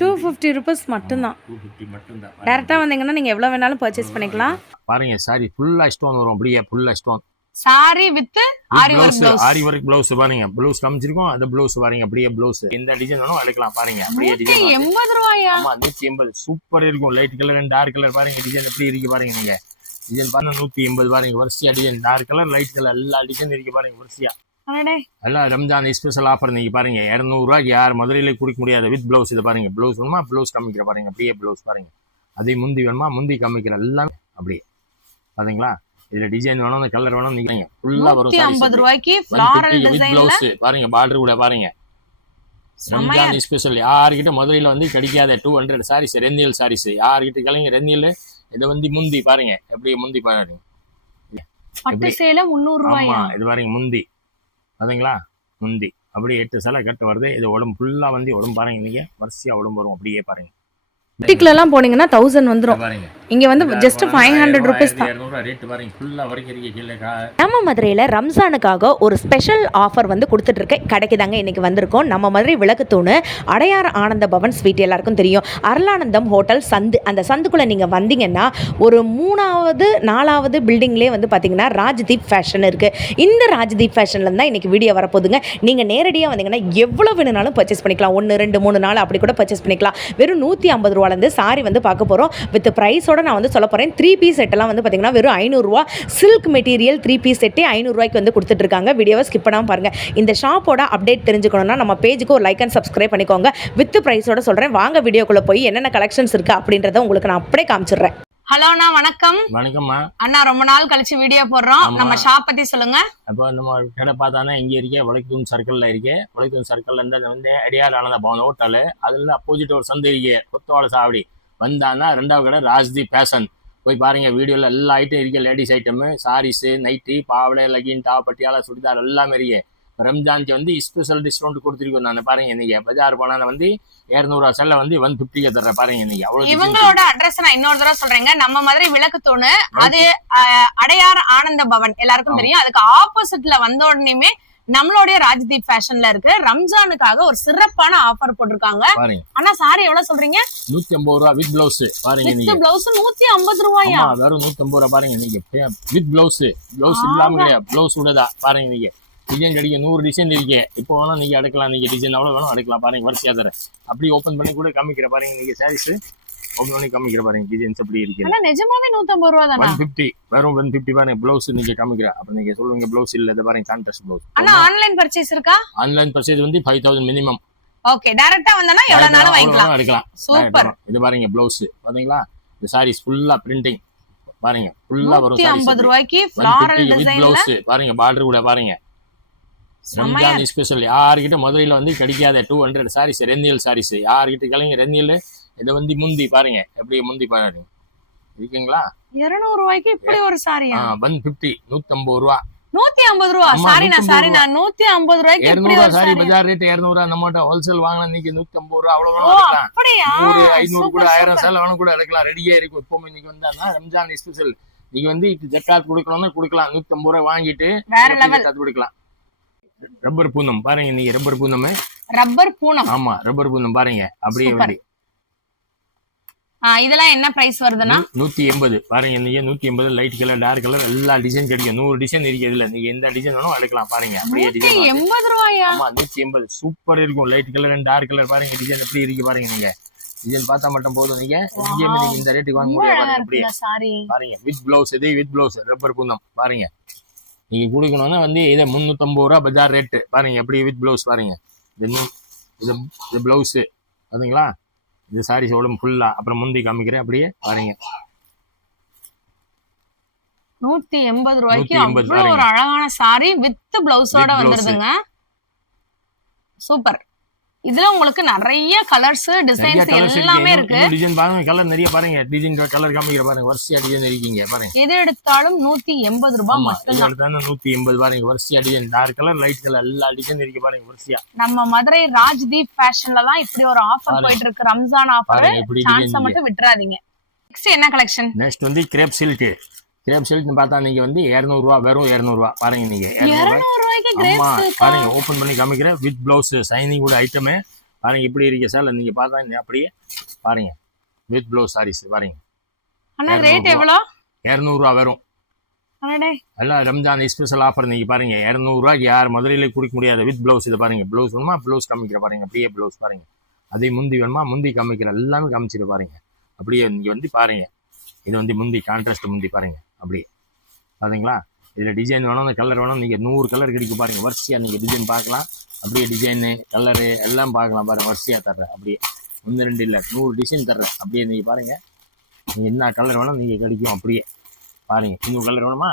250 rupees மட்டும்தான். 250 மட்டும்தான். டைரக்டா வந்தீங்கன்னா நீங்க எவ்வளவு வேணாலும் பர்ச்சேஸ் பண்ணிக்கலாம். பாருங்க சாரி ஃபுல்லா ஸ்டோன் வரும், அப்படியே ஃபுல்லா stone sorry with aari work blouse. Aari work blouse பாருங்க, ப்ளவுஸ் காமிச்சிருக்கோம், அது ப்ளவுஸ் பாருங்க, அப்படியே ப்ளவுஸ் இந்த டிசைன் வேணும் எடுக்கலாம். பாருங்க அப்படியே டிசைன் 180 ரூபாயா? ஆமா 180 சூப்பர் இருக்கும். Light colour and dark colour பாருங்க டிசைன் எப்படி இருக்கு பாருங்க. நீங்க டிசைன் பாருங்க 180 பாருங்க வரிசையா design, dark colour light colour எல்லா டிசைன் இருக்கு பாருங்க வரிசையா. எல்லாம் ரம்ஜான் ஸ்பெஷல் ஆஃபர் நீங்க பாருங்க 200 ரூபாய்க்கு யார் மதுரையில கொடுக்க முடியாது வித் ப்ளவுஸ். இது பாருங்க ப்ளவுஸ் வேணுமா ப்ளவுஸ் காமிக்கிற பாருங்க, அப்படியே ப்ளவுஸ் பாருங்க. அதே முந்தி வேணுமா முந்தி காமிக்கிற எல்லாமே அப்படியே பாத்தீங்களா. இதுல டிசைன் வேணும், அந்த கலர் வேணும், நீங்க ஃபுல்லா வரும். 150 ரூபாய்க்கு ஃப்ளாரல் டிசைன்ல ப்ளவுஸ் பாருங்க, பார்டர் கூட பாருங்க. ரம்ஜான் ஸ்பெஷல் யார்கிட்ட மதுரையில வந்து கிடைக்காத 200 சாரீஸ் ரெந்தியல் சாரீஸ் யார்கிட்ட கலைங்க ரெந்தியல். இதை வந்து முந்தி பாருங்க, எப்படி முந்தி பாருங்க, பட்டு சேலை 300 ரூபாயா? ஆமா இது பாருங்க முந்தி பாத்தீங்களா, முந்தி அப்படியே 8 சேலை கட்ட வருது. இது உடம்பு ஃபுல்லா வந்து உடம்பு பாருங்க, நீங்க வரிசையா உடம்பு வரும் அப்படியே பாருங்க. புட்டிக்ல எல்லாம் போனீங்கன்னா 1000 வந்துரும். இங்க வந்து ஜஸ்ட் 500 rupees தான். ரேட் பாருங்க ஃபுல்லா வரைக்கும் இருக்கு கீழ. நம்ம மதுரையில ரம்ஜானுக்காக ஒரு ஸ்பெஷல் ஆஃபர் வந்து கொடுத்துட்டு இருக்க கடைக்கு தாங்க இன்னைக்கு வந்திருக்கோம். நம்ம மதுரை விளக்குத்தூணு அடையார் ஆனந்த பவன் ஸ்வீட் எல்லாருக்கும் தெரியும். அருளானந்தம் ஹோட்டல் சந்து, அந்த சந்துக்குள்ள நீங்க வந்தீங்கன்னா ஒரு 3வது 4வது பில்டிங்லேயே வந்து பாத்தீங்கன்னா ராஜ்தீப் ஃபேஷன் இருக்கு. இந்த ராஜ்தீப் ஃபேஷன்ல தான் இன்னைக்கு வீடியோ வரப்போகுதுங்க. நீங்க நேரடியாக வந்தீங்கன்னா எவ்வளவு வேணும்னாலும் பர்ச்சேஸ் பண்ணிக்கலாம். 1 2 3 4 அப்படி கூட பர்ச்சேஸ் பண்ணிக்கலாம். வெறும் 150 ரூபாயில இருந்து சாரி வந்து பார்க்க போறோம். வித் பிரைஸோட நான் வந்து சொல்ல போறேன். 3 பீஸ் செட் எல்லாம் வந்து பாத்தீங்கன்னா வெறும் 500 ரூபாய். சில்க் மெட்டீரியல் 3 பீஸ் செட்டே 500 ரூபாய்க்கு வந்து கொடுத்துட்டு இருக்காங்க. வீடியோவை ஸ்கிப் பண்ணாம பாருங்க. இந்த ஷாப்போட அப்டேட் தெரிஞ்சுக்கணும்னா நம்ம பேஜுக்கு ஒரு லைக் அண்ட் சப்ஸ்கிரைப் பண்ணிக்கோங்க. வித் பிரைஸோட சொல்றேன். வாங்க வீடியோக்குள்ள போய் என்னென்ன கலெக்ஷன்ஸ் இருக்கு அப்படின்றத உங்களுக்கு நான் அப்படியே காமிச்சிடுறேன். ஹலோ அண்ணா, வணக்கம். வணக்கம்மா அண்ணா, ரொம்ப நாள் கழிச்சு வீடியோ போடுறோம். நம்ம ஷாப் பத்தி சொல்லுங்க. அப்போ நம்ம கடை பார்த்தானே இங்கே இருக்கே வளைத்தூன் சர்க்கிளில் இருக்கே. வளைத்தூன் சர்க்கிளில் இருந்து வந்து அடியார் ஆனந்த பவன் ஹோட்டல், அதில் அப்போசிட் ஒரு சந்தை இருக்கே கொத்தவாள சாவடி வந்தான்னா 2வது கடை ராஜ்தீப் ஃபேஷன். போய் பாருங்க, வீடியோவில் எல்லா ஐட்டம் இருக்கு. லேடிஸ் ஐட்டமு, சாரீஸு, நைட்டி, பாவடை, லகின், டாப், பட்டியாலா, சுடிதார் எல்லாமே இருக்கு. ரம்ஜானுக்கு வந்து ஸ்பெஷல் டிஸ்கவுண்ட் கொடுத்துருக்கோம். நான் பாருங்க இன்னைக்கு பஜார் போனா வந்து 200 செல்ல வந்து 150 தர்ற பாருங்க இன்னைக்கு. அவ்வளவு இவங்களோட அட்ரஸ் நான் இன்னொரு தடவை சொல்றேங்க. நம்ம மாதிரி விளக்குத்தூணு, அது அடையார் ஆனந்த பவன் எல்லாருக்கும் தெரியும். அதுக்கு ஆப்போசிட்ல வந்த உடனேயுமே நம்மளுடைய ராஜ்தீப் ஃபேஷன்ல இருக்கு. ரம்ஜானுக்காக ஒரு சிறப்பான ஆஃபர் போட்டிருக்காங்க. ஆனா சாரி எவ்வளவு சொல்றீங்க? 150 ரூபாய் வித் பிளவுஸ் பாருங்க. நீங்க பிளவுஸ் 150 ரூபாயா? வெறும் 150 ரூபாய் பாருங்க. நீங்க வித் பிளவுஸ் இல்லாம பிளவுஸ் உடதா பாருங்க. நீங்க டிசைன் கிடைக்க 100 டிசைன் இருக்கு. இப்போ வேணா நீங்க எடுக்கலாம். நீங்க டிசைன் எவ்வளவு வேணும் எடுக்கலாம் பாருங்க. வரிசையா தர அப்படி ஓபன் பண்ணி கூட காமிக்கிற பாருங்க. நீங்க சாரீஸ் ஓபன் பண்ணி காமிக்கிற பாருங்க. டிசைன்ஸ் எப்படி இருக்கு. ஆனா நிஜமாவே 150 ரூபாய் தானா? 150 வெறும் 150 பாருங்க. பிளவுஸ் நீங்க காமிக்கிற அப்ப நீங்க சொல்லுங்க பிளவுஸ் இல்ல. இது பாருங்க கான்ட்ராஸ்ட் பிளவுஸ். ஆனா ஆன்லைன் பர்ச்சேஸ் இருக்கா? ஆன்லைன் பர்ச்சேஸ் வந்து 5000 மினிமம். ஓகே, டைரக்டா வந்தனா எவ்வளவு நாளும் வாங்கிக்கலாம், எடுக்கலாம். சூப்பர். இது பாருங்க பிளவுஸ் பாத்தீங்களா. இந்த சாரீஸ் ஃபுல்லா பிரிண்டிங் பாருங்க. ஃபுல்லா வரும் 150 ரூபாய்க்கு ஃப்ளாரல் டிசைன்ல பிளவுஸ் பாருங்க. பார்டர் கூட பாருங்க. ரம்ஜான் ஸ்பெஷல் யார்கிட்ட மதுரையில வந்து கிடைக்காத 200 சாரீஸ் ரெந்தியல் சாரீஸ் யார்கிட்ட கலைங்க ரெந்தியல். இதை வந்து முந்தி பாருங்க, எப்படி முந்தி பாருங்க இருக்குங்களா. 200 ரூபாய்க்கு இப்படி ஒரு சாரியா? 150 150 ரூபா. 150 ரூபா சாரி நான் 150 ரூபாய்க்கு இப்படி ஒரு சாரி. பஜார் ரேட் 200. நம்மகிட்ட ஹோல்சேல் வாங்கினா இன்னைக்கு 150 ரூபா. அவ்வளவு எடுக்கலாம். அப்படியா? 100 500 கூட 1000 சேலை வேணும் கூட எடுக்கலாம். ரெடியா இருக்கும். இப்போ இன்னைக்கு வந்தானா ரம்ஜான் ஸ்பெஷல். நீங்க வந்து ஜக்காத் கொடுக்கணும்னு கொடுக்கலாம். 150 ரூபாய் வாங்கிட்டு வேற லெவல் கொடுக்கலாம். ரப்பர் பூனம் பாருங்க. நீங்க ரப்பர் பூனம். ரப்பர் பூனம். ஆமா ரப்பர் பூனம் பாருங்க. அப்படியே வந்து இதெல்லாம் என்ன பிரைஸ் வருதுன்னா 180 பாருங்க. நீங்க 180 லைட் கலர் டார்க் கலர் எல்லா டிசைன் கிடைக்கும். 100 டிசைன் இருக்கு. இதுல நீங்க எந்த டிசைன் வேணும் எடுக்கலாம் பாருங்க. அப்படியே டிசைன் 180 ரூபாயா? ஆமா 180 சூப்பர் இருக்கும். Light colour and dark colour பாருங்க. டிசைன் எப்படி இருக்கு பாருங்க. நீங்க டிசைன் பார்த்தா மட்டும் போதும். நீங்க இந்த ரேட்டுக்கு வாங்க முடியாது. அப்படியே பாருங்க வித் பிளவுஸ். இதே வித் பிளவுஸ் ரப்பர் பூனம் பாருங்க. நீங்க கொடுக்கணும்னா வந்து இதை 350 ரூபா பஜார் ரேட்டு பாருங்க. எப்படி வித் பிளவுஸ் பாருங்க. இது பிளவுஸ் பாத்தீங்களா. இது சாரீஸ் உடம்பு ஃபுல்லா. அப்புறம் முந்தி காமிக்கிறேன் அப்படியே பாருங்க. 180 ரூபாய்க்கு அவ்வளவு ஒரு அழகான சாரி வித் பிளவுஸோட வந்துருதுங்க. சூப்பர். இதுல உங்களுக்கு நிறைய கலர்ஸ் டிசைன்ஸ் எல்லாமே இருக்கு. டிசைன் பாருங்க. கலர் நிறைய பாருங்க. டிசைன் கலர் காமிக்கிற பாருங்க. வரிசையா டிசைன் இருக்கீங்க பாருங்க. எது எடுத்தாலும் 180 ரூபாய் மட்டும்தான். 180 பாருங்க. வரிசையா design dark colour light colour எல்லா டிசைன் இருக்கு பாருங்க. வரிசையா நம்ம மதுரை ராஜ்தீப் ஃபேஷன்ல தான் இப்படி ஒரு ஆஃபர் போயிட்டு இருக்கு. ரம்ஜான் ஆஃபர். சான்ஸ் மட்டும் விட்டுறாதீங்க. நெக்ஸ்ட் என்ன கலெக்ஷன்? நெக்ஸ்ட் வந்து கிரேப் சில்க். கிரேப் சில்க் பார்த்தா நீங்க வந்து 200 ரூபாய் வெறும் 200 ரூபாய் பாருங்க. நீங்க 200 ரூபாய்க்கு கிரேப் சில்க் பாருங்க. ஓபன் பண்ணி காமிக்கிறேன். வித் பிளவுஸ் சைனிங் கூட ஐட்டமே பாருங்க இப்படி இருக்க சேலை நீங்க பார்த்தா அப்படியே பாருங்க வித் ப்ளவுஸ் சாரீஸ் பாருங்க. அண்ணா ரேட் எவ்வளோ? 200 ரூபா வரும். அடடே எல்லாம் ரம்ஜான் ஸ்பெஷல் ஆஃபர் நீங்க பாருங்க 200 ரூபாய்க்கு யார் மதுரையில கொடுக்க முடியாது. வித் ப்ளவுஸ் இது பாருங்க. ப்ளவுஸ் வேணுமா ப்ளவுஸ் காமிக்கிற பாருங்க. அப்படியே ப்ளவுஸ் பாருங்க. அதே முந்தி வேணுமா முந்தி காமிக்கிற எல்லாமே காமிச்சிட்டு பாருங்க. அப்படியே நீங்க வந்து பாருங்க. இது வந்து முந்தி கான்ட்ராஸ்ட் முந்தி பாருங்க. அப்படியே பாத்தீங்களா? இதுல டிசைன் வேணும் அந்த கலர் வேணும். நீங்க 100 கலர் கிடைக்கும் பாருங்க. வரிசையா நீங்க டிசைன் பார்க்கலாம். அப்படியே டிசைனு கலரு எல்லாம் பார்க்கலாம் பாருங்க. வரிசையா தர்றேன் அப்படியே 1 2 இல்லை 100 டிசைன் தர்றேன். அப்படியே நீங்க பாருங்க. நீங்க என்ன கலர் வேணும் நீங்க கிடைக்கும். அப்படியே பாருங்க. இன்னொரு கலர் வேணுமா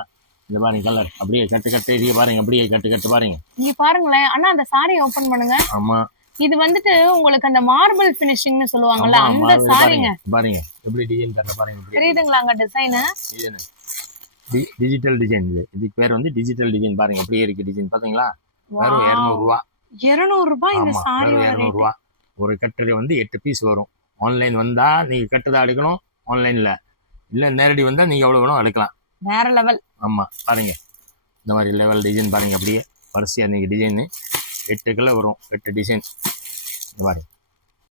இந்த பாருங்க கலர் அப்படியே கட்டு கட்டு இது பாருங்க. அப்படியே கட்டு கட்டு பாருங்க. இங்க பாருங்களேன் அண்ணா அந்த சாரி ஓபன் பண்ணுங்க. ஆமா இது வந்துட்டு உங்களுக்கு அந்த மார்பிள் ஃபினிஷிங்னு சொல்லுவாங்கல்ல அந்த சாரிங்க. பாருங்க எப்படி டிசைன் தர்ற பாருங்க. தெரியுதுங்களாங்க டிசைன்? டிஜிட்டல் டிசைன் இதுக்கு பேர் வந்து டிஜிட்டல் டிசைன் பாருங்க. அப்படியே இருக்கு டிசைன் பாத்தீங்களா? வெறும் 200 ரூபா. 200 ரூபாய் இந்த சாரி. 200 ரூபா. ஒரு கட்டுரை வந்து 8 பீஸ் வரும். ஆன்லைன் வந்தா நீங்க கட்டுறதா எடுக்கணும். ஆன்லைன்ல இல்ல நேரடி வந்தா நீங்க எவ்வளவு வேணும் எடுக்கலாம். வேற லெவல். ஆமா பாருங்க இந்த மாதிரி லெவல் டிசைன் பாருங்க. அப்படியே வரிசையா நீங்க டிசைன் 8 கலர் வரும். 8 டிசைன் இந்த மாதிரி.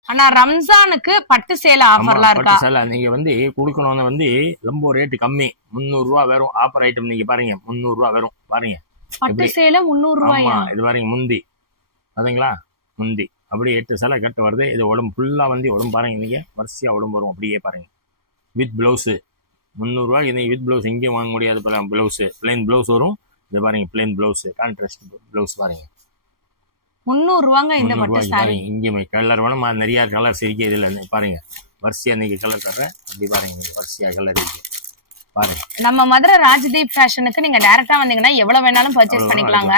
ஆனா ரம்ஜானுக்கு பட்டு சேலை ஆஃபர்லாம் இருக்கா? பட்டு சேலை நீங்க வந்து கொடுக்கணும்னு வந்து ரொம்ப ரேட்டு கம்மி. 300 ரூபா வரும். ஆஃபர் ஐட்டம் நீங்க பாருங்க 300 ரூபா வரும் பாருங்க. பட்டு சேலை 300 ரூபாயா? ஆமா இது பாருங்க முந்தி பாத்தீங்களா? முந்தி அப்படியே 8 சேலை கட்டு வருது. இது உடம்பு ஃபுல்லா வந்து உடம்பு பாருங்க. நீங்க வரிசையா உடம்பு வரும். அப்படியே பாருங்க வித் பிளவுஸ் 300 ரூபாய். இது வித் பிளவுஸ் எங்கேயும் வாங்க முடியாது. பிளவுஸ் பிளைன் பிளவுஸ் வரும். இது பாருங்க பிளைன் பிளவுஸ் கான்ட்ராஸ்ட் பிளவுஸ் பாருங்க. 300 ரூபாங்க இந்த பட்டு சாரி. இங்கேயுமே கலர் வேணும். நிறைய கலர்ஸ் இருக்கு இதுல பாருங்க. வரிசையா நீங்க கலர் தர்றேன். அப்படி பாருங்க நீங்க வரிசையா கலர் இருக்கு பாருங்க. நம்ம மதுரை ராஜ்தீப் ஃபேஷனுக்கு நீங்க டைரக்டா வந்தீங்கன்னா எவ்வளவு வேணாலும் பர்ச்சேஸ் பண்ணிக்கலாங்க.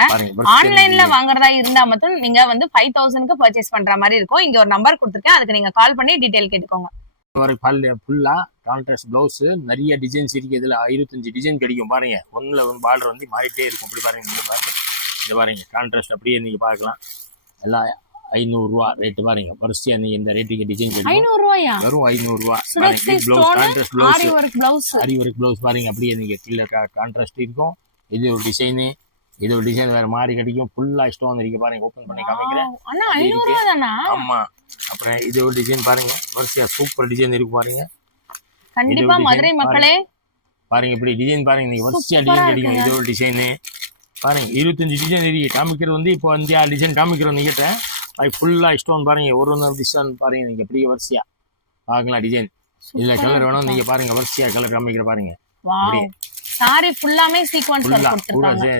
ஆன்லைன்ல வாங்குறதா இருந்தா மட்டும் நீங்க வந்து 5000க்கு பர்ச்சேஸ் பண்ற மாதிரி இருக்கும். இங்க ஒரு நம்பர் கொடுத்துருக்கேன். அதுக்கு நீங்க கால் பண்ணி டீடைல் கேட்டுக்கோங்க. ஃபுல்லா கான்ட்ராஸ்ட் பிளவுஸ் நிறைய டிசைன்ஸ் இருக்கு. இதுல 25 டிசைன் கிடைக்கும் பாருங்க. ஒண்ணுல வந்து பார்டர் வந்து மாறிட்டே இருக்கும். இப்படி பாருங்க நீங்க பாருங்க. இது பாருங்க கான்ட்ராஸ்ட் அப்படியே நீங்க பார்க்கலாம். எல்லாம் 500 ரூபா ரேட் பாருங்க. வரிசையா நீங்க இந்த ரேட்டுக்கு டிசைன் கிடைக்கும். 500 ரூபாயா? வெறும் 500 ரூபா. கான்ட்ராஸ்ட் பிளவுஸ் ஆரி ஒர்க் பிளவுஸ் பாருங்க. அப்படியே நீங்க கீழே கான்ட்ராஸ்ட் இருக்கும். இது ஒரு டிசைன். இது ஒரு டிசைன் வேற மாதிரி கிடைக்கும். ஃபுல்லா ஸ்டோன் இருக்கு பாருங்க. ஓபன் பண்ணி காமிக்கிறேன். அண்ணா 500 ரூபாய் தானா? ஆமா. அப்புறம் இது ஒரு டிசைன் பாருங்க. வரிசையா சூப்பர் டிசைன் இருக்கு பாருங்க. கண்டிப்பா மதுரை மக்களே பாருங்க இப்படி டிசைன் பாருங்க. நீங்க வரிசையா டிசைன் கிடைக்கும். இது ஒரு டிசைன் பாருங்க. 25 டிசைன் இருக்கு. காமிக்கிறது வந்து இப்போ 5 டிசைன் காமிக்கிறோம். நீங்கிட்ட ஃபுல்லா ஸ்டோன் பாருங்க. ஒரு டிசைன் பாருங்க. நீங்க அப்படியே வரிசையா பாக்கலாம் டிசைன். இதுல கலர் வேணும் நீங்க பாருங்க. வரிசையா கலர் காமிக்கிற பாருங்க. சாரி ஃபுல்லாமே சீக்வென்ஸ் கொடுத்திருக்காங்க.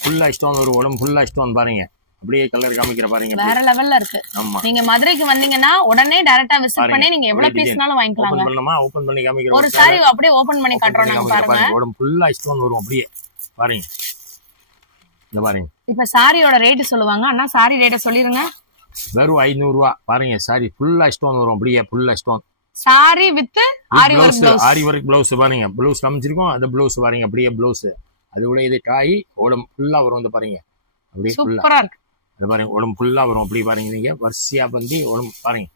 ஃபுல்லா ஸ்டோன் ஒரு உடம்பு ஃபுல்லா ஸ்டோன் பாருங்க. அப்படியே கலர் காமிக்கிற பாருங்க. வேற லெவல்ல இருக்கு. நீங்க மதுரைக்கு வந்தீங்கன்னா உடனே டைரக்டா விசிட் பண்ணி நீங்க எவ்வளவு பீஸ்னாலும் வாங்கிக்கலாம். ஓபன் பண்ணனுமா? ஓபன் பண்ணி காமிக்கிறோம். ஒரு சாரி அப்படியே ஓபன் பண்ணி காட்றோம் நாங்க பாருங்க. உடம்பு ஃபுல்லா ஸ்டோன் வரும். அப்படியே பாருங்க. இந்த பாருங்க. இப்ப சாரியோட ரேட் சொல்லுவாங்க. அண்ணா சாரி ரேட்ட சொல்லிருங்க. வெறும் 500 ரூபா பாருங்க. சாரி ஃபுல்லா ஸ்டோன் வரும். அப்படியே ஃபுல்லா stone. Sorry with aari work blouse. Aari work blouse பாருங்க. பிளவுஸ் காமிச்சிருக்கோம். அது பிளவுஸ் பாருங்க. அப்படியே பிளவுஸ் அது கூட இது காய் உடம்பு ஃபுல்லா வரும். இந்த பாருங்க அப்படியே சூப்பரா இருக்கு. இது பாருங்க உடம்பு ஃபுல்லா வரும். அப்படி பாருங்க நீங்க வரிசையா பண்ணி உடம்பு பாருங்க.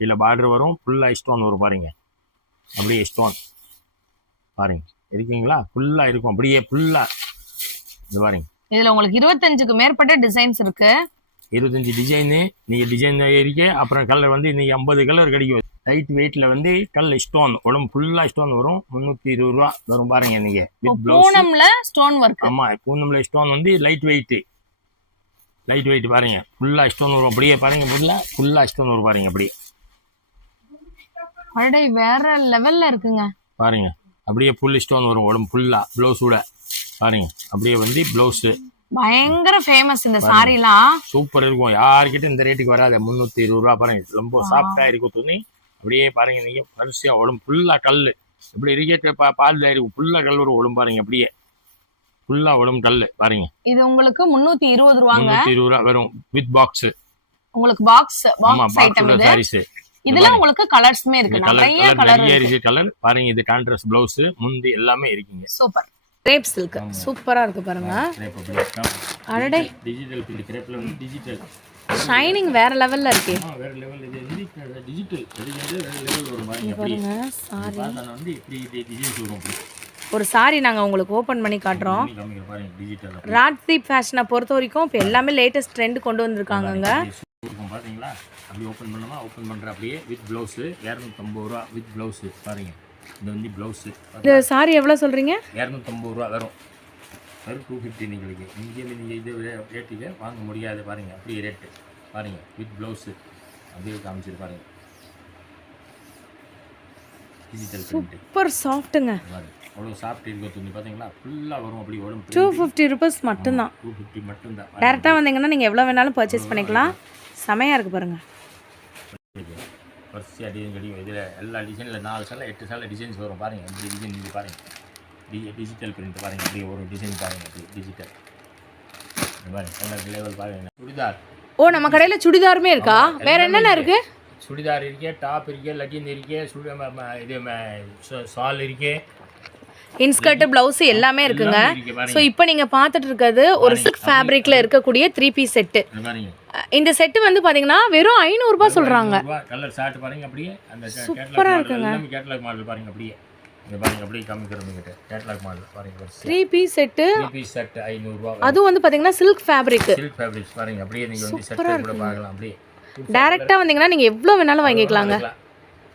இதுல பார்டர் வரும். ஃபுல்லா ஸ்டோன் வரும் பாருங்க. அப்படியே ஸ்டோன் பாருங்க இருக்கீங்களா? ஃபுல்லா இருக்கும். அப்படியே ஃபுல்லா இது பாருங்க. இதுல உங்களுக்கு 25க்கு மேற்பட்ட டிசைன்ஸ் இருக்கு. 25 டிசைனு நீங்க டிசைன் இருக்கு. அப்புறம் கலர் வந்து நீங்க 50 கலர் கிடைக்கும். லைட் வெயிட்ல வந்து கல் ஸ்டோன் உடம்பு ஃபுல்லா ஸ்டோன் வரும். 320 ரூபா வரும் பாருங்க. நீங்க பூனம்ல ஸ்டோன் ஒர்க். ஆமா பூனம்ல ஸ்டோன் வந்து லைட் வெயிட் பாருங்க. ஃபுல்லா ஸ்டோன் வரும். அப்படியே பாருங்க ஃபுல்லா ஸ்டோன் வரும் பாருங்க. அப்படியே அடடே வேற லெவல்ல இருக்குங்க பாருங்க. அப்படியே ஃபுல் ஸ்டோன் வரும் உடம்பு ஃபுல்லா. பிளவுஸோட பாருங்க. அப்படியே வந்து பிளவுஸ் பயங்கர ஃபேமஸ் இந்த சாரிலாம். சூப்பர் இருக்கும். யாருக்கிட்ட இந்த ரேட்டுக்கு வராது. 320 ரூபா பாருங்க. ரொம்ப சாஃப்டா இருக்கும் துணி. அப்படியே பாருங்க நீங்க வரிசையா உடம்பு ஃபுல்லா கல் இப்படி இருக்கே பால் இருக்கும். ஃபுல்லா கல் வரும் உடம்பு பாருங்க. அப்படியே ஃபுல்லா உடம்பு கல் பாருங்க. இது உங்களுக்கு 320 ரூபாங்க. 320 ரூபா வரும் வித் பாக்ஸ். உங்களுக்கு பாக்ஸ் ஐட்டம் இது. சாரீஸ் இதுல உங்களுக்கு கலர்ஸ்மே இருக்கு. நிறைய கலர் இருக்கு. கலர் பாருங்க. இது கான்ட்ராஸ்ட் பிளவுஸ் முந்தி எல்லாமே இருக்குங்க. சூப்பர். கிரேப் சில்க் சூப்பரா இருக்கு பாருங்க. அடடே டிஜிட்டல் பிரிண்ட். கிரேப்ல வந்து டிஜிட்டல் ஷைனிங் வேற லெவல்ல இருக்கு. வேற லெவல். இது வந்து டிஜிட்டல் வேற லெவல் வரும் பாருங்க. சாரி பார்த்தா வந்து இப்படி டிசைன்ஸ் வரும். ஒரு சாரி நாங்க உங்களுக்கு ஓபன் பண்ணி காட்டுறோம். ராஜ்தீப் ஃபேஷனை பொறுத்த வரைக்கும் இப்போ எல்லாமே லேட்டஸ்ட் ட்ரெண்ட் கொண்டு வந்திருக்காங்கங்க. அப்படி ஓப்பன் பண்ணோமா ஓப்பன் பண்ணுற அப்படியே வித் ப்ளவுஸு 250 ரூபா வித் ப்ளவுஸு பாருங்கள். இது வந்து ப்ளவுஸு இது சாரி எவ்வளோ சொல்கிறீங்க? 250 ரூபா வரும். வெறும் 250 உங்களுக்கு. இங்கேருந்து நீங்கள் இது ரேட்டுக்கு வாங்க முடியாது பாருங்கள். அப்படியே ரேட்டு பாருங்கள் வித் ப்ளவுஸு அப்படியே காமிச்சிரு பாருங்கள். டிஜிட்டல் பிரிண்ட் சூப்பர் சாஃப்ட்டுங்க. பாருங்க அவ்வளோ சாஃப்ட் இருக்க துணி பார்த்தீங்களா? ஃபுல்லாக வரும் அப்படி வரும். 250 ருபீஸ் மட்டும்தான். 250 மட்டும்தான். டேரெக்டாக வந்தீங்கன்னா நீங்கள் எவ்வளோ வேணாலும் பர்ச்சேஸ் பண்ணிக்கலாம். செமையாக இருக்குது பாருங்கள். வரிசையாக டிசைன் கிடைக்கும். இதில் எல்லா டிசைனில் 4 சேலை 8 சேலை டிசைன்ஸ் வரும் பாருங்கள். இப்படி டிசைன் இது பாருங்கள். டிஜிட்டல் பிரிண்ட் பாருங்கள். இப்படி ஒரு டிசைன் பாருங்கள். அப்படி டிஜிட்டல் பாருங்கள். எல்லா லெவல் பாருங்கள். சுடிதார். ஓ, நம்ம கடையில் சுடிதாருமே இருக்கா? வேறு என்னென்ன இருக்குது? சுடிதார் இருக்கே, டாப் இருக்கே, லெகின் இருக்கே, இது ஷால் இருக்கே, இன்ஸ்கர்ட் ப்ளவுஸ் எல்லாமே இருக்குங்க. ஸோ இப்போ நீங்கள் பார்த்துட்டு இருக்கிறது ஒரு சில்க் ஃபேப்ரிக்கில் இருக்கக்கூடிய 3 பீஸ் செட்டு. இந்த செட்டு வந்து பார்த்தீங்கன்னா வெறும் 500 ரூபாய் சொல்கிறாங்க. கலர் ஷார்ட் பாருங்க. அப்படியே அந்த சூப்பராக இருக்குங்க. கேட்டலாக் மாடல் பாருங்க. அப்படியே இங்க பாருங்க. அப்படியே காமிக்கிறோம் கிட்ட கேட்டலாக் மாடல் பாருங்க. 3 பீஸ் செட்டு. 3 பீஸ் செட் 500 ரூபாய். அதுவும் வந்து பார்த்தீங்கன்னா சில்க் ஃபேப்ரிக். சில்க் ஃபேப்ரிக்ஸ் பாருங்க. அப்படியே நீங்க வந்து செட் கூட பார்க்கலாம். அப்படியே டைரக்டா வந்தீங்கன்னா நீங்க எவ்வளவு வேணாலும் வாங்கிக்கலாங்க.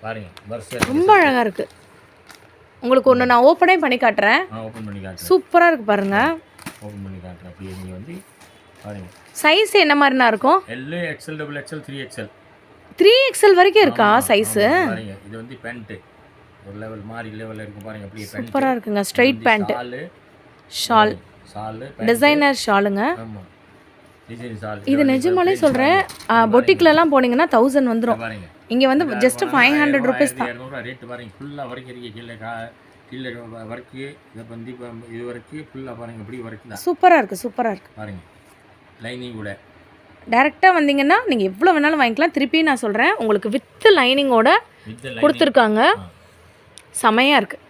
பாருங்க வரிசை ரொம்ப அழகா இருக்கு. உங்களுக்கு ஒன்று நான் ஓப்பனே பண்ணி காட்டுறேன். ஓப்பன் பண்ணி காட்டுறேன். சூப்பராக இருக்குது பாருங்க. ஓப்பன் பண்ணி காட்டுறேன். அப்படியே நீங்கள் வந்து பாருங்க. சைஸ் என்ன மாதிரினா இருக்கும்? L XL double XL 3XL 3XL வரைக்கும் இருக்கா சைஸு? பாருங்க. இது வந்து பேண்ட்டு ஒரு லெவல் மாதிரி லெவலில் இருக்கும் பாருங்க. அப்படியே பேண்ட் சூப்பராக இருக்குங்க. ஸ்ட்ரைட் பேண்ட், ஷால், டிசைனர் ஷாலுங்க. ஆமாம் டிசைன் ஷால். இது நிஜமாலே சொல்கிறேன், பொட்டிக்லலாம் போனீங்கன்னா 1000 வந்துடும். பாருங்க. இங்கே வந்து ஜஸ்ட் 500 ருபீஸ் தான். 200 ரேட்டு பாருங்க. ஃபுல்லாக வரைக்கும் இருக்கு. கீழே ஒர்க்கு இதை வந்து இப்போ இது வரைக்கும் ஃபுல்லாக பாருங்க. இப்படி ஒர்க்கு தான். சூப்பராக இருக்குது. சூப்பராக இருக்குது பாருங்க. லைனிங் கூட டேரெக்டாக வந்தீங்கன்னா நீங்கள் எவ்வளோ வேணாலும் வாங்கிக்கலாம். திருப்பி நான் சொல்கிறேன், உங்களுக்கு வித் லைனிங்கோட கொடுத்துருக்காங்க. செமையாக இருக்குது.